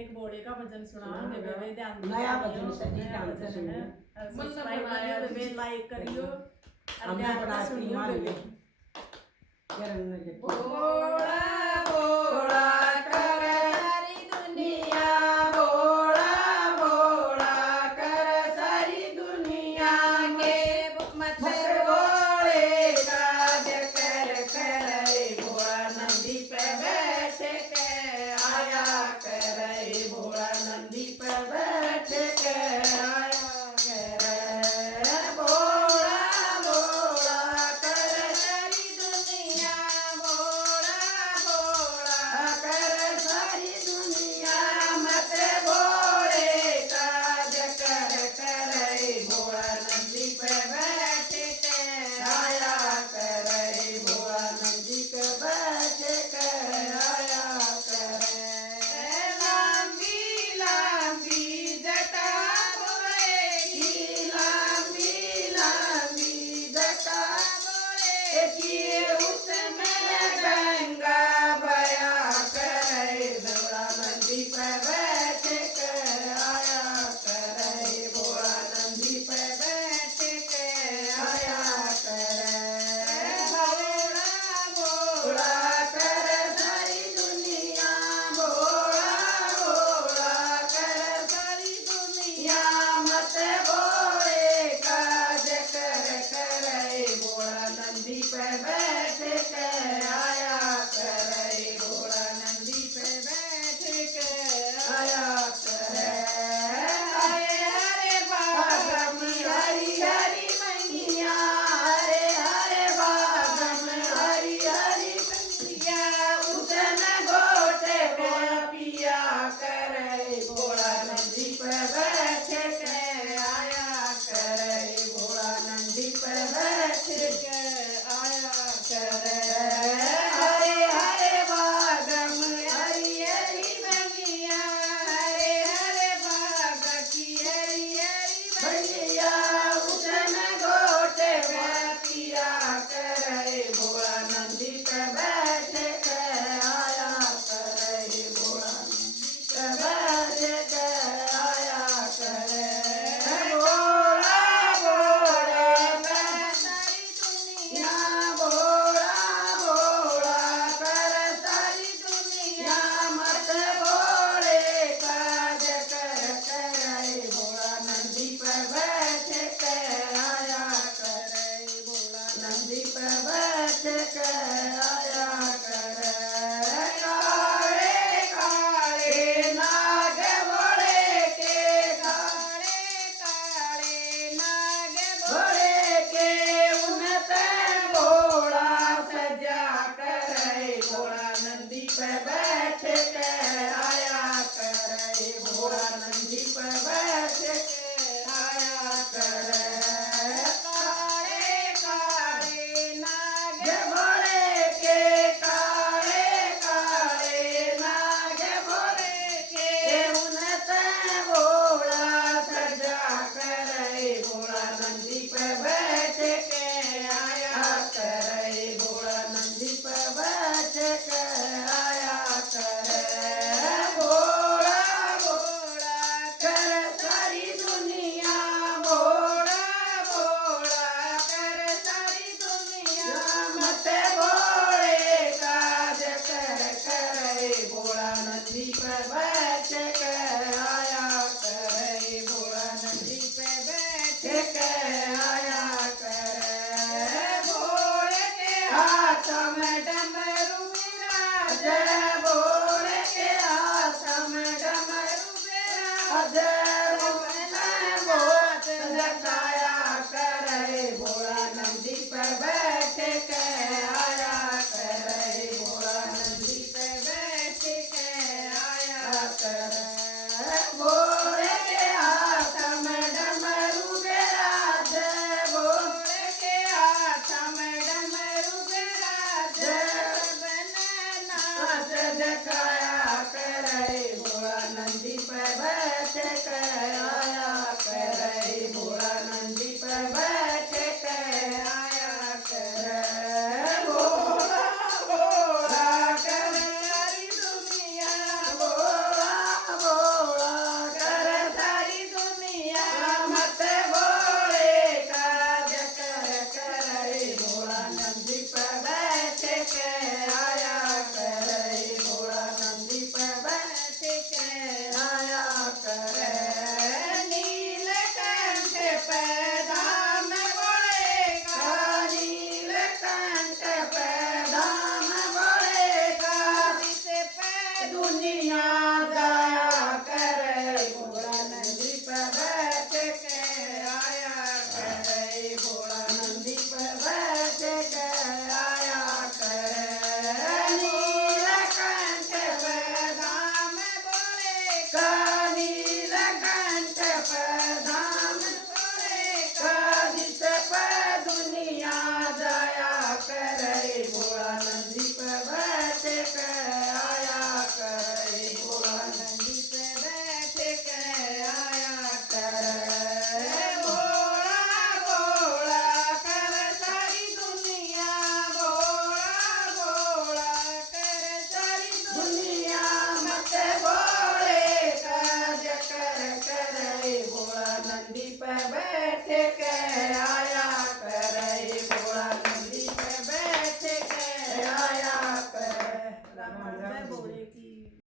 एक बोड़े का भजन सुनाओगे बेबे, ध्यान दीजिए। नया भजन से जी, नया ध्यान से भजन है, सुनिए। सब्सक्राइब करियो बेबे, लाइक करियो और हमने ध्यान बड़ा से सुनियो मान बेबे। लिया। बोड़ा बोड़ा कर सारी दुनिया, बोड़ा बोड़ा कर सारी दुनिया के मत बोले काज कर करे भोला नंदी पे बैठ के आया करे भोला नंदी पे बैठ के आया करे भोला भोला कर सारी दुनिया भोला भोला कर सारी दुनिया मत बोले काज कर करे भोला नंदी पे बैठ के आया करे भोला नंदी पे बैठ के आया करे लांबी लांबी जटा बोले लांबी लांबी जटा बोले कि उसमें गंगा बया करे भोला नंदी पे बैठ के आया करे भोला नंदी पे बैठ के आया करे भोला भोला कर सारी दुनिया भोला भोला कर सारी दुनिया मत बोले काज कर करे भोला नंदी पे बैठ के आया करे भोला नंदी पे बैठ के आया करे हरे हरे बागम हरी हरी मैया हरे हरे बागम हरी हरी मैया उसन गोटे पे पिया करे भोला नंदी पे बैठ के आया करे भोला नंदी पे बैठ के आया करे हरे हरे बागम हरी हरी मैया हरे हरे बाग की हरी हरी मैया उसन गोटे पे पिया करे भोला नंदी पे बैठ के आया करे भोला नंदी पे बैठ के आया करे भोला भोला कर सारी दुनिया भोला भोला कर सारी दुनिया मत बोले काज कर करे भोला नंदी पे बैठ के आया करे भोला नंदी पे बैठ के आया करे काले काले नाग बोले के काले काले नाग बोले के उनते भोला सजा करे भोला नंदी पे बैठ के आया करे भोला नंदी पे बैठ के आया करे काले काले नाग बोले के काले काले नाग बोले के उनते भोला सजा करे भोला नंदी पे बैठ के आया करे भोला नंदी पे बैठ के आया करे भोला भोला कर सारी दुनिया भोला भोला कर सारी दुनिया मत बोले काज कर करे भोला नंदी पे बैठ के आया करे भोला नंदी पे बैठ के आया करे भोले के हाथ में डमरू विराज भोले के हाथ में डमरू विराज बोत लगाया करे भोला नंदी पे बैठ के आया करे भोला नंदी पे बैठ के आया करे